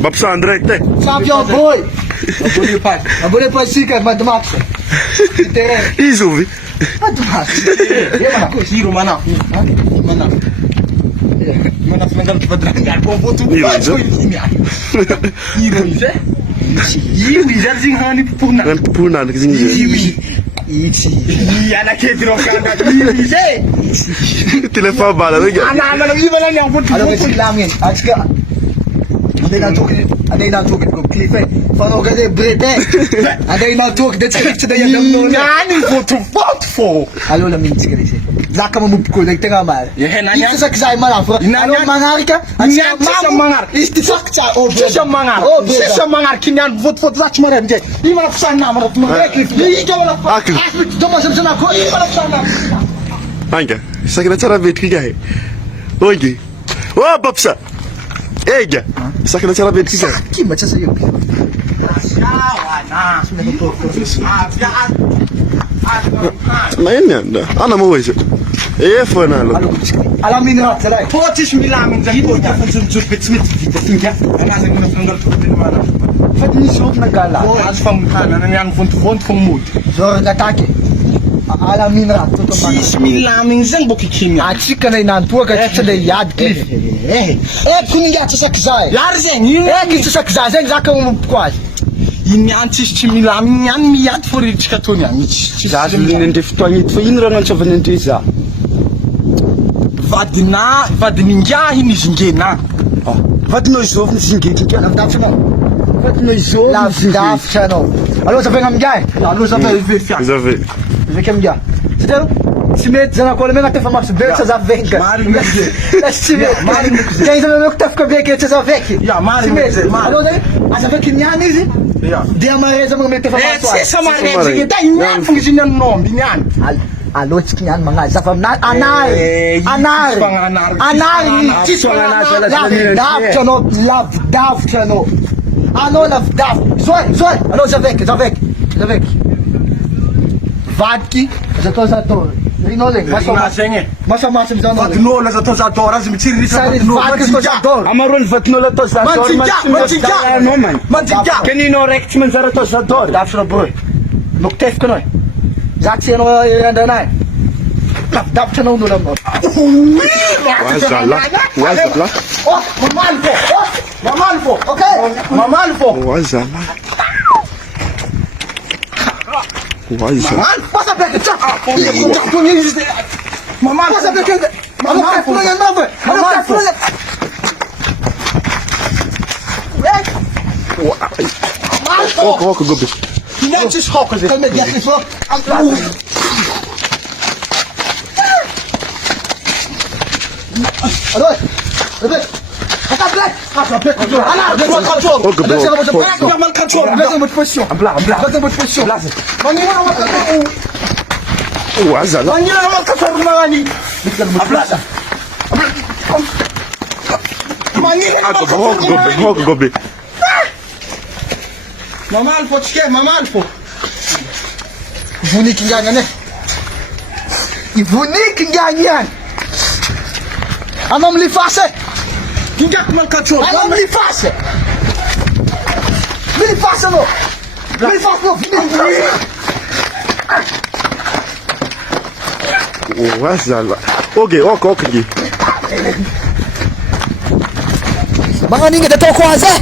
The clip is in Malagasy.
Babsa André te. Champion boy. Abone pa sika Madmax. Izuvi. Madmax. Hiro mana. Mana flangal badrangal po po tu. Hiro izo. Hiro izo. Hiro izo zinghani puna. Kan puna kizingzi. Ichi. Yana kedro kanga hiro izo. Telefon bala lagi. Ana ibala ni ang Ano kasi langin? Atska. Anday na talk ko Cliffy. Fano kasi brete. Anday na talk that's it today yung no. Nani go to vote for. Alo la minutes kasi. Zaka mo mubko nagtanga mal. Yehe nanya. Isa sa kizay mal afro. Ano mangar ka? Nyan sa mangar. Istisakta o Sa mangar. Sa mangar kinyan vote for zach mare nje. Ima sana mara Cliffy. Ika wala fa. Toma sana ko ima sana. Anga. Sakina tsara vetki gahe. Oye. Oh babsa. Ega. Sakina tsara vetki gahe. Kima cha sayo. Na yenya. Ana maweza. Fona lo. Alamin rat saray. Potish milamin zan ko ya fun zum bit mit tinja. Ana zan mo flangal to bin mana. Fatni shop na gala. As fam kana nan yang fun mood. Zor atake. Alamin rat to Tis milamin zan boki kimya. Achika na inantua ka tsada yad cliff. Kuninga sa kizay. Larzen yin. Kitu sa kizay zeng zaka mo kwaj. Yin yan tis milamin yan miyad for ich katonya. Zazo nende fitoagny fa ino raha nantsovany andreo za. Vadiningahy nizingena. Vadinao izovy ny zingeky Lavdaftra no. vadinao izovy ny zingeky. Lavdaftra no. Alo sa venga mgay. Alo za ve fia. Zavi. Veka mgay. Sidero? Si met zana ko lemena te famas bersa za venga. Mari mgay. Si met. Mari mgay. Kaya sa meu tafka beke te za veki. Ja, mari Si met. mgay. Alo dai. Asa veki nyani izi? Ja. Dia mareza mga mete famas. Sesa mari mgay. Dai nyan fun zinyan nombi nyan. Alo chikinyan mga zafam na anar. Lavdaftra no. Ano lavdaf. Zoi. Alo za vek. Vadki. Za to za to. Rinole. Masa mizano. Vadinola za to za dora zimi tiri sa Vadki to za dor. Amarony vadinao atao zador Manjinga. man. Manjinga. Kanino raiky tsy manjary atao zador. Daftra bro. Nuk tefka noi. Zaksi ano yandanay. Lavdaftra no nulam no. Wazala. Oh, Mamalfo. Okay. Mamalfo. Wazala. Pasa beke cha. Pasa beke. Mamalfo. Walk go bit. Kinetjes hokken dit. Kan met jij zo. Allo. Attaque black. Ana, Walk go bit. Mal control. Blijf met position. Blijf met position. Mangira mal control. Wazala. Mangira mal control mani. Ablasa. Mangira mal control. Walk go bit. Mamalfo tske, mamalfo. Vunik nganyan eh. Vunik nganyan. Amam lifase. Kingak mal control. Amam lifase. Lifase no. Wazala. Okay. Mga ninga dato ko aze.